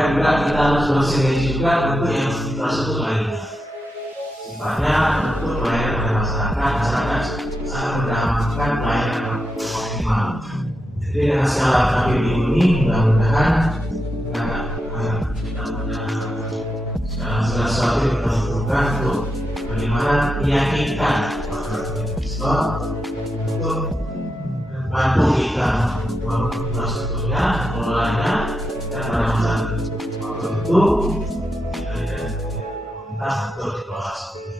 maka juga kita harus bersinergi juga untuk yang infrastruktur lainnya. Sifatnya untuk pelayanan pada masyarakat sangat mendapatkan pelayanan optimal. Jadi dengan skala KPB ini mudah-mudahan kita punya segala sesuatu yang kita butuhkan untuk bagaimana meyakinkan investor untuk membantu kita membangun infrastrukturnya, pengelolaannya, dan pada masa waktu itu kita untuk dikelola sendiri.